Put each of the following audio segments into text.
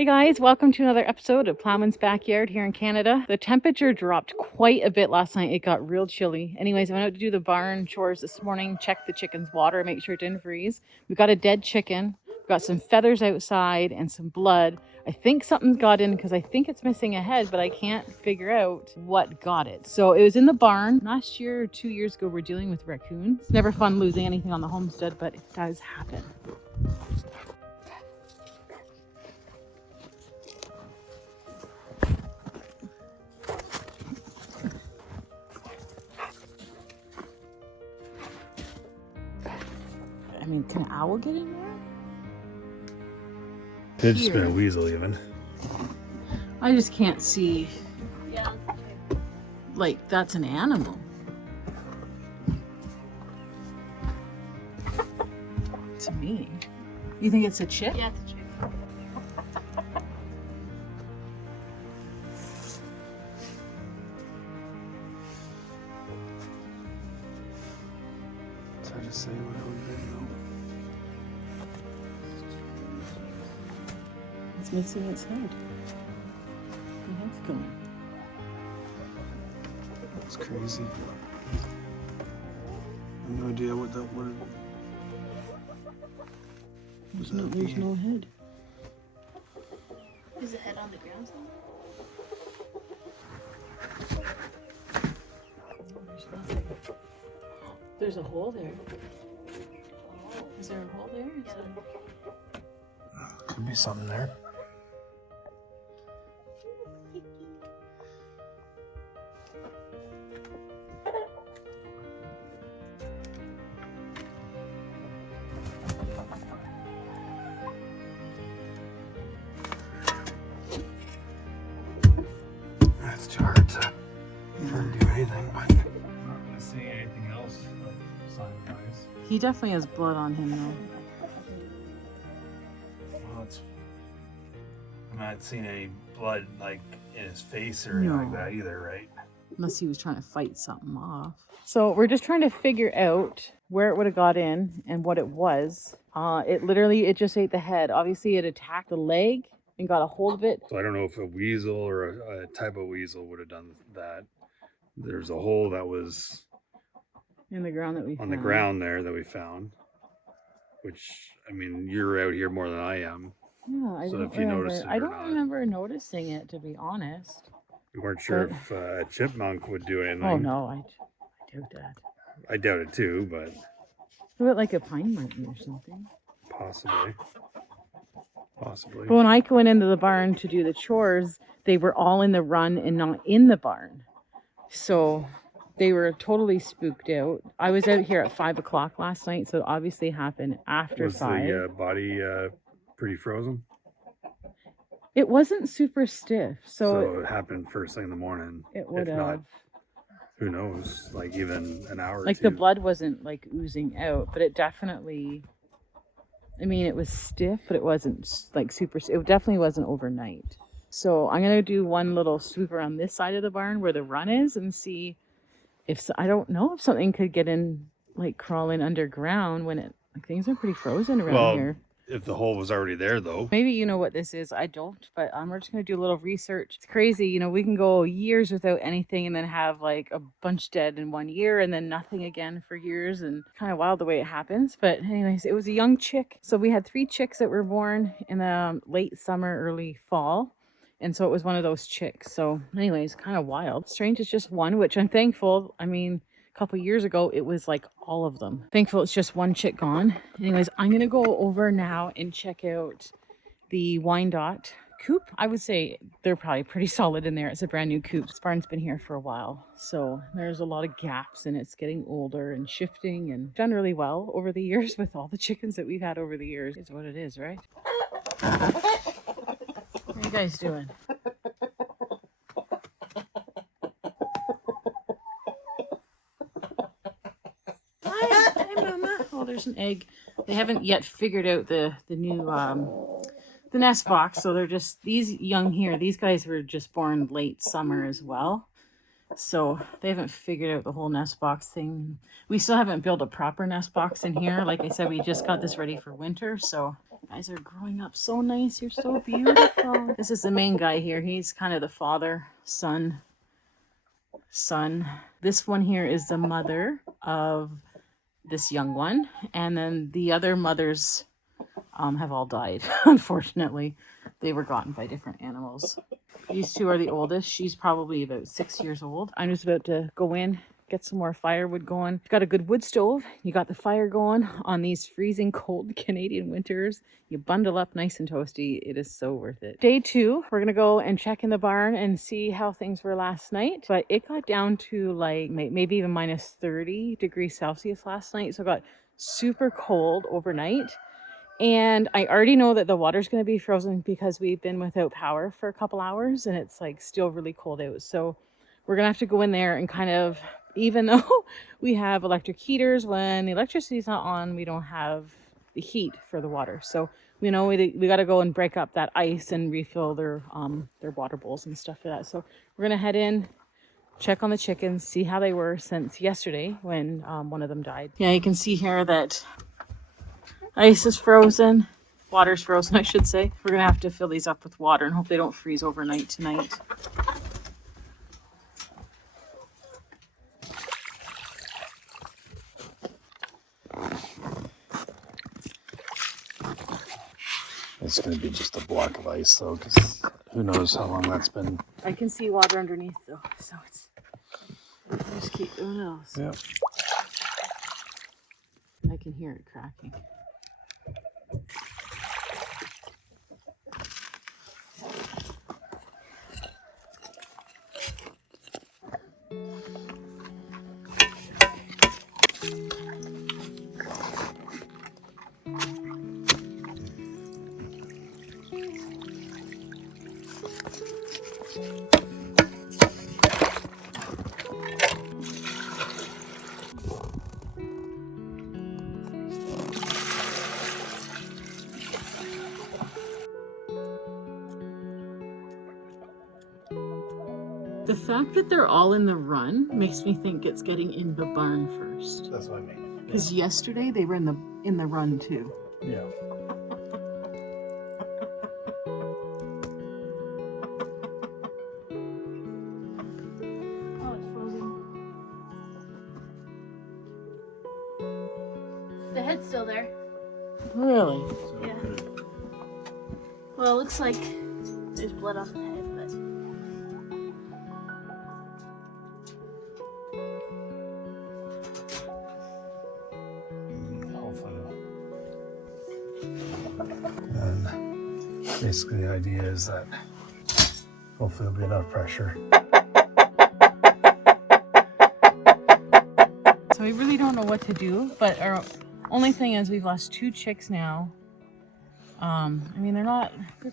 Hey guys, welcome to another episode of Plowman's Backyard here in Canada. The temperature dropped quite a bit last night. It got real chilly. Anyways, I went out to do the barn chores this morning, check the chicken's water, make sure it didn't freeze. We've got a dead chicken. We've got some feathers outside and some blood. I think something's got in because I think it's missing a head, but I can't figure out what got it. So it was in the barn. Last year or 2 years ago, we're dealing with raccoons. It's never fun losing anything on the homestead, but it does happen. I mean, can an owl get in there? Could just been a weasel even. I just can't see. Yeah. Like, that's an animal. To me. You think it's a chick? Yeah, it's a chick. It's hard to say what I would do. It's missing its head. The head's gone. It's crazy. I have no idea what that would. There's no head. Is the head on the ground somewhere? There's nothing. There's a hole there. Is there a hole there? Could be something there. It's hard to do anything, but I'm not really seeing anything else sign-wise. He definitely has blood on him though. Well, I'm not seeing any blood like in his face or anything like that either, right? Unless he was trying to fight something off. So we're just trying to figure out where it would have got in and what it was. It just ate the head. Obviously it attacked the leg and got a hold of it. So I don't know if a weasel or a type of weasel would have done that. There's a hole that was In the ground that we on found. the ground there that we found, which, I mean, you're out here more than I am. Yeah, I So don't if you remember. noticed it I or don't not. remember noticing it, to be honest. We weren't sure But- if a chipmunk would do anything. Oh no, I doubt that. I doubt it too, but Do it like a pine marten or something. possibly. Possibly. But when I went into the barn to do the chores, they were all in the run and not in the barn. So they were totally spooked out. I was out here at 5 o'clock last night, so it obviously happened after Was 5. the body pretty frozen? It wasn't super stiff, So it happened first thing in the morning. it would If not, have. who knows? Like even an hour or Like two. the blood wasn't like oozing out, but it definitely. I mean, it was stiff, but it wasn't like super. It definitely wasn't overnight. So I'm gonna do one little swoop around this side of the barn where the run is and see if I don't know if something could get in, like crawl in underground when it like things are pretty frozen around Well, here. if the hole was already there, though. Maybe you know what this is. I don't, but we're just going to do a little research. It's crazy. You know, we can go years without anything and then have like a bunch dead in 1 year and then nothing again for years, and kind of wild the way it happens. But anyways, it was a young chick. So we had 3 chicks that were born in the late summer, early fall. And so it was one of those chicks. So anyways, kind of wild. Strange it's just one, which I'm thankful. I mean, a couple years ago, it was like all of them. Thankful it's just one chick gone. Anyways, I'm going to go over now and check out the Wyandotte coop. I would say they're probably pretty solid in there. It's a brand new coop. This barn's been here for a while. So there's a lot of gaps and it's getting older and shifting and done really well over the years with all the chickens that we've had over the years. Is what it is, right? What are you guys doing? Hi, Mama. Oh, there's an egg. They haven't yet figured out the new the nest box, so they're just these young here. These guys were just born late summer as well. So they haven't figured out the whole nest box thing. We still haven't built a proper nest box in here. Like I said, we just got this ready for winter. So you guys are growing up so nice. You're so beautiful. This is the main guy here. He's kind of the father, son. This one here is the mother of this young one. And then the other mothers have all died, unfortunately. They were gotten by different animals. These two are the oldest. She's probably about 6 years old. I'm just about to go in, get some more firewood going. You've got a good wood stove. You got the fire going on these freezing cold Canadian winters. You bundle up nice and toasty. It is so worth it. Day 2, we're going to go and check in the barn and see how things were last night. But it got down to like maybe even minus 30 degrees Celsius last night. So it got super cold overnight. And I already know that the water's going to be frozen because we've been without power for a couple hours and it's like still really cold out. So we're going to have to go in there and kind of, even though we have electric heaters, when the electricity's not on, we don't have the heat for the water. So we know we got to go and break up that ice and refill their water bowls and stuff for that. So we're going to head in, check on the chickens, see how they were since yesterday when one of them died. Yeah, you can see here that ice is frozen. Water's frozen, I should say. We're going to have to fill these up with water and hope they don't freeze overnight tonight. It's going to be just a block of ice, though, because who knows how long that's been. I can see water underneath, though, so it's... Just keep doing it. Yeah. I can hear it cracking. The fact that they're all in the run makes me think it's getting in the barn first. That's what I mean. Because yesterday they were in the run too. Yeah. Oh, it's frozen. The head's still there. Really? Yeah. Well, it looks like there's blood on the head, but And basically the idea is that hopefully there'll be enough pressure. So we really don't know what to do, but our only thing is we've lost 2 chicks now. I mean, they're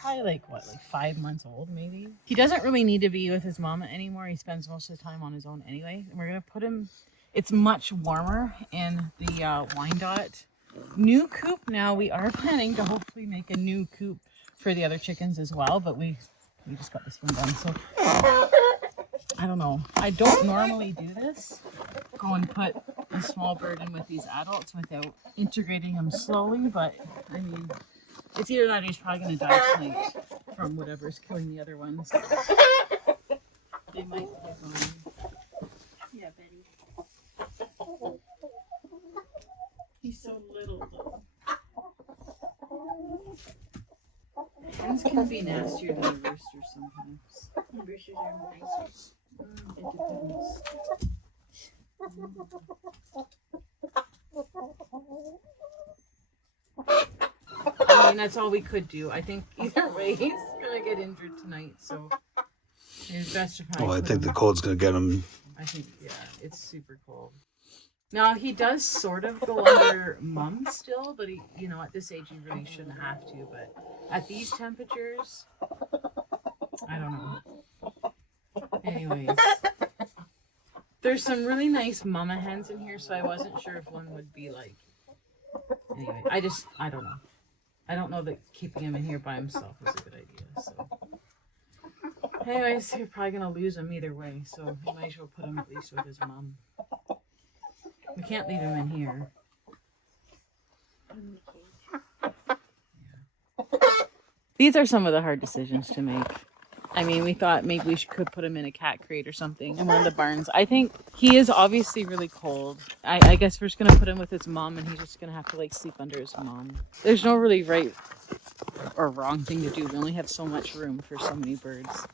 probably like 5 months old maybe. He doesn't really need to be with his mama anymore. He spends most of the time on his own anyway. And we're going to put him, it's much warmer in the Wyandotte new coop. Now we are planning to hopefully make a new coop for the other chickens as well, but we just got this one done. So I don't know. I don't normally do this. Go and put a small bird in with these adults without integrating them slowly, but I mean, it's either that or he's probably going to die tonight from whatever's killing the other ones. They might live on. yeah, Betty. He's so little though. Hens can be nastier than a rooster sometimes. Roosters are nicer. It depends. I mean, that's all we could do. I think either way, he's gonna get injured tonight, so it's best to probably. Well, I put think him- the cold's going to get him. I think, yeah, it's super cold. Now he does sort of go under mum still, but he, at this age he really shouldn't have to. But at these temperatures, I don't know. Anyways, there's some really nice mama hens in here, so I wasn't sure if one would be like. Anyway, I don't know. I don't know that keeping him in here by himself is a good idea. So, Anyways, you're probably gonna lose him either way, so you might as well put him at least with his mom. We can't leave him in here. These are some of the hard decisions to make. I mean, we thought maybe we could put him in a cat crate or something in one of the barns. I think he is obviously really cold. I guess we're just going to put him with his mom, and he's just going to have to like sleep under his mom. There's no really right or wrong thing to do. We only have so much room for so many birds.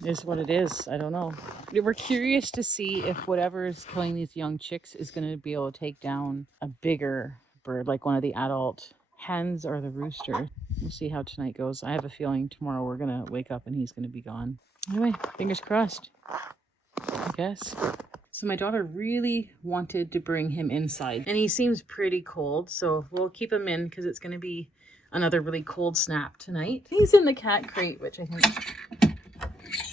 It is what it is. I don't know. We're curious to see if whatever is killing these young chicks is going to be able to take down a bigger bird, like one of the adult hens or the rooster. We'll see how tonight goes. I have a feeling tomorrow we're going to wake up and he's going to be gone. Anyway, fingers crossed, I guess. So my daughter really wanted to bring him inside, and he seems pretty cold, so we'll keep him in because it's going to be another really cold snap tonight. He's in the cat crate, which I think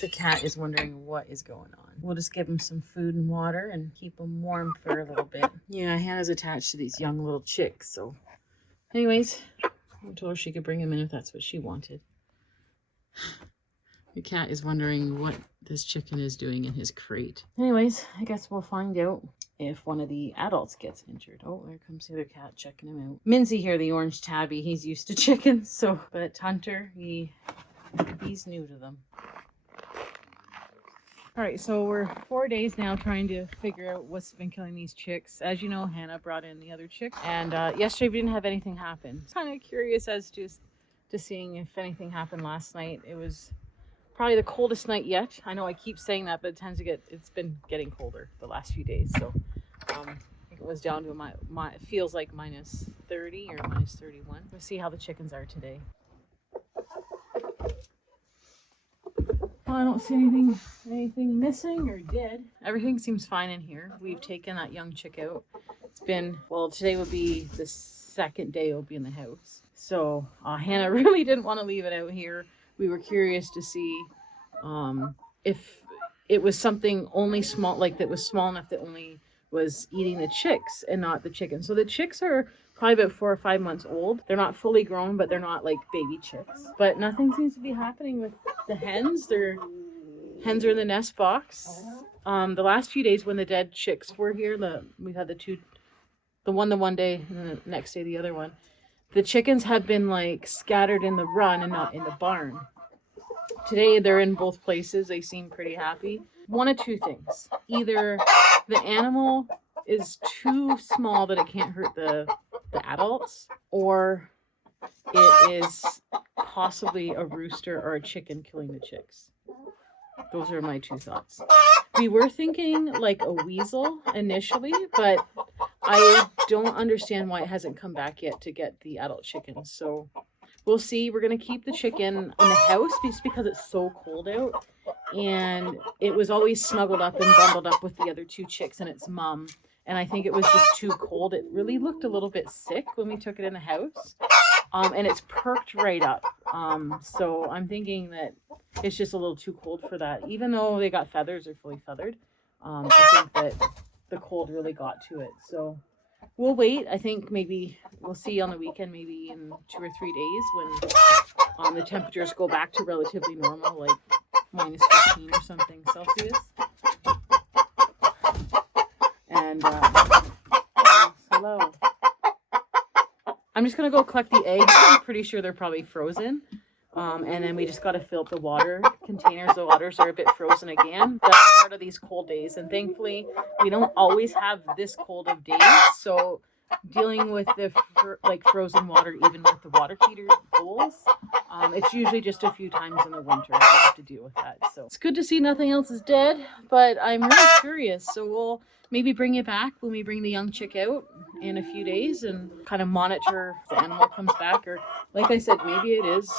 the cat is wondering what is going on. We'll just give him some food and water and keep him warm for a little bit. Yeah, Hannah's attached to these young little chicks, so anyways, I told her she could bring him in if that's what she wanted. The cat is wondering what this chicken is doing in his crate. Anyways, I guess we'll find out if one of the adults gets injured. Oh, there comes the other cat checking him out. Minzy here, the orange tabby, he's used to chickens, so, but Hunter, he's new to them. All right, so we're 4 days now trying to figure out what's been killing these chicks. As you know, Hannah brought in the other chick, and yesterday we didn't have anything happen. Kind of curious as to seeing if anything happened last night. It was probably the coldest night yet. I know I keep saying that, but it's been getting colder the last few days. So I think it was down to it feels like minus 30 or minus 31. We'll see how the chickens are today. Well, I don't see anything missing or dead. Everything seems fine in here. We've taken that young chick out. It's been, well, today will be the second day it'll be in the house. So Hannah really didn't want to leave it out here. We were curious to see if it was something only small, like that was small enough that only was eating the chicks and not the chickens. So the chicks are probably about 4 or 5 months old. They're not fully grown, but they're not like baby chicks. But nothing seems to be happening with the hens. Hens are in the nest box. The last few days when the dead chicks were here, we had the one day and then the next day the other one. The chickens have been like scattered in the run and not in the barn. Today they're in both places. They seem pretty happy. One of two things. Either the animal is too small that it can't hurt the adults, or it is possibly a rooster or a chicken killing the chicks. Those are my two thoughts. We were thinking like a weasel initially, but I don't understand why it hasn't come back yet to get the adult chickens. So we'll see. We're going to keep the chicken in the house just because it's so cold out. And it was always snuggled up and bundled up with the other two chicks and its mom. And I think it was just too cold. It really looked a little bit sick when we took it in the house. And it's perked right up. So I'm thinking that it's just a little too cold for that. Even though they got feathers, they're fully feathered. I think that the cold really got to it. So we'll wait. I think maybe we'll see on the weekend, maybe in 2 or 3 days when the temperatures go back to relatively normal, like minus 15 or something Celsius. And hello. I'm just going to go collect the eggs. I'm pretty sure they're probably frozen. And then we just got to fill up the water containers. The waters are a bit frozen again. That's part of these cold days. And thankfully, we don't always have this cold of days. So dealing with the frozen water, even with the water heater bowls, it's usually just a few times in the winter that we have to deal with that. So it's good to see nothing else is dead, but I'm really curious. So we'll maybe bring it back when we bring the young chick out in a few days and kind of monitor if the animal comes back, or like I said, maybe it is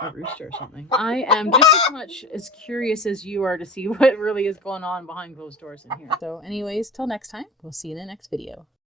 a rooster or something. I am just as much as curious as you are to see what really is going on behind closed doors in here. So anyways, till next time, we'll see you in the next video.